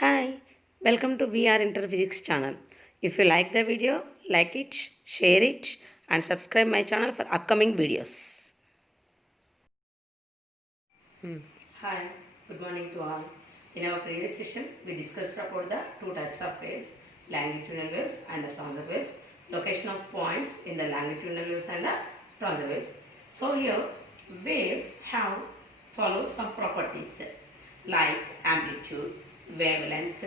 Hi, welcome to VR Interphysics channel. If you like the video, like it, share it and subscribe my channel for upcoming videos. Hi, good morning to all. In our previous session, we discussed about the two types of waves, longitudinal waves and the transverse waves, location of points in the longitudinal waves and the transverse waves. So here, waves have follow some properties like amplitude, wavelength,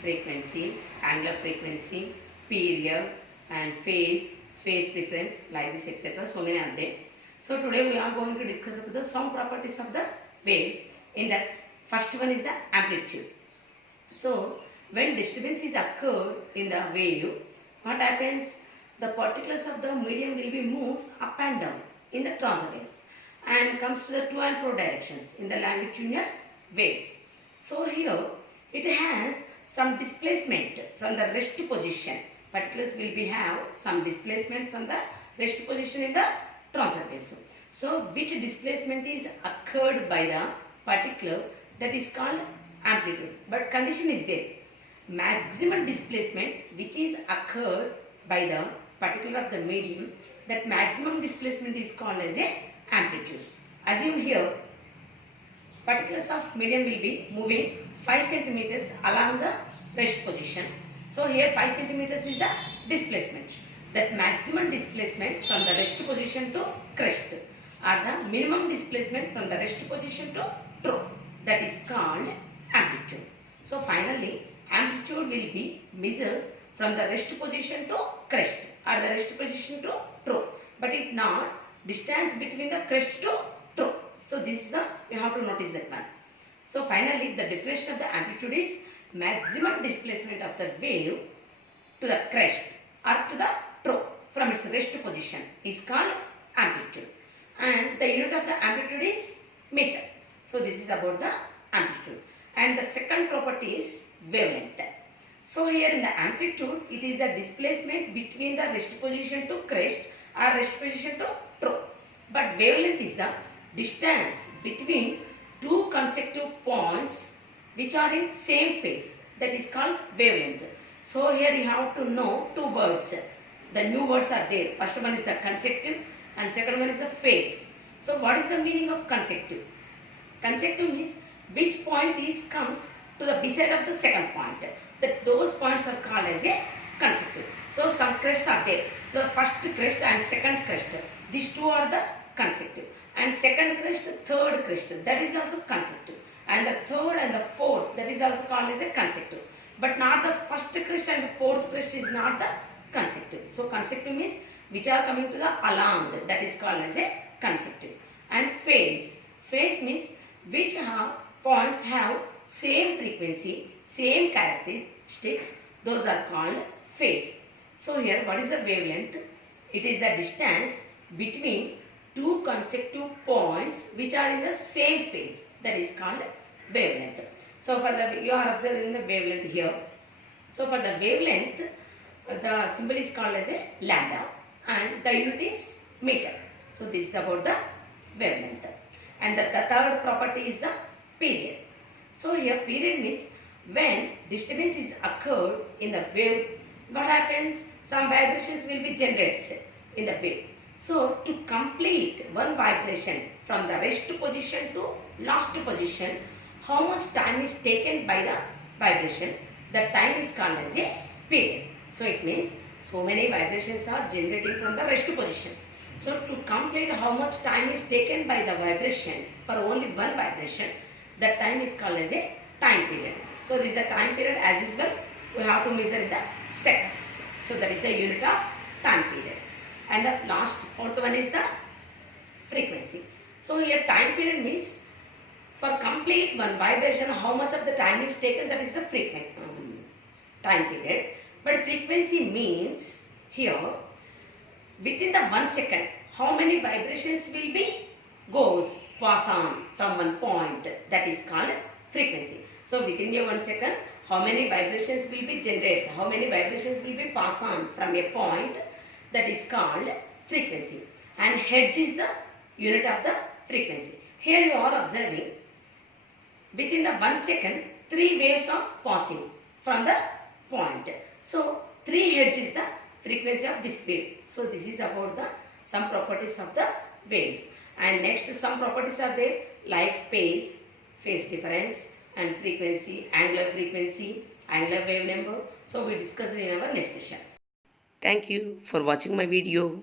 frequency, angular frequency, period and phase difference like this etc. So many are there. So today we are going to discuss about the some properties of the waves. In that, first one is the amplitude. So when disturbance is occurred in the wave, what happens? The particles of the medium will be moved up and down in the transverse waves and comes to the to and fro directions in the longitudinal waves. So here it has some displacement from the rest position. Particles will be have some displacement from the rest position in the transverse waves. So which displacement is occurred by the particle, that is called amplitude. But condition is there. Maximum displacement which is occurred by the particle of the medium, that maximum displacement is called as a amplitude. Assume here particles of medium will be moving 5 centimeters along the rest position. So here 5 centimeters is the displacement. That maximum displacement from the rest position to crest, or the minimum displacement from the rest position to trough, that is called amplitude. So finally amplitude will be measures from the rest position to crest or the rest position to trough, but it not distance between the crest to trough. So this is the, you have to notice that one. So finally the definition of the amplitude is maximum displacement of the wave to the crest or to the trough from its rest position is called amplitude, and the unit of the amplitude is meter. So this is about the amplitude. And the second property is wavelength. So here in the amplitude, it is the displacement between the rest position to crest or rest position to trough. But wavelength is the distance between two consecutive points which are in same phase, that is called wavelength. So here you have to know two words. The new words are there. First one is the consecutive and second one is the phase. So what is the meaning of consecutive? Consecutive means which point is comes to the beside of the second point. That those points are called as a consecutive. So some crests are there. The first crest and second crest. These two are the consecutive. And second crest, third crest, that is also consecutive. And the third and the fourth, that is also called as a consecutive. But not the first crest and the fourth crest is not the consecutive. So consecutive means which are coming to the along, that is called as a consecutive. And phase. Phase means which points have same frequency, same characteristics, those are called phase. So here what is the wavelength? It is the distance between two consecutive points which are in the same phase, that is called wavelength. So for the, you are observing the wavelength here. So for the wavelength, the symbol is called as a lambda and the unit is meter. So this is about the wavelength. And the third property is the period. So here period means when disturbance is occurred in the wave, what happens? Some vibrations will be generated in the wave. So to complete one vibration from the rest position to last position, how much time is taken by the vibration? The time is called as a period. So it means so many vibrations are generating from the rest position. So to complete how much time is taken by the vibration for only one vibration, the time is called as a time period. So this is the time period. As usual, we have to measure the seconds. So that is the unit of time period. And the last fourth one is the frequency. So here time period means for complete one vibration how much of the time is taken, that is the frequency time period. But frequency means here within the 1 second how many vibrations will be pass on from one point, that is called frequency. So within your 1 second how many vibrations will be generated, how many vibrations will be passed on from a point, that is called frequency. And hertz is the unit of the frequency. Here you are observing within the 1 second three waves are passing from the point. So 3 hertz is the frequency of this wave. So this is about the some properties of the waves. And next some properties are there like phase difference, and frequency, angular wave number. So we discussed in our next session. Thank you for watching my video.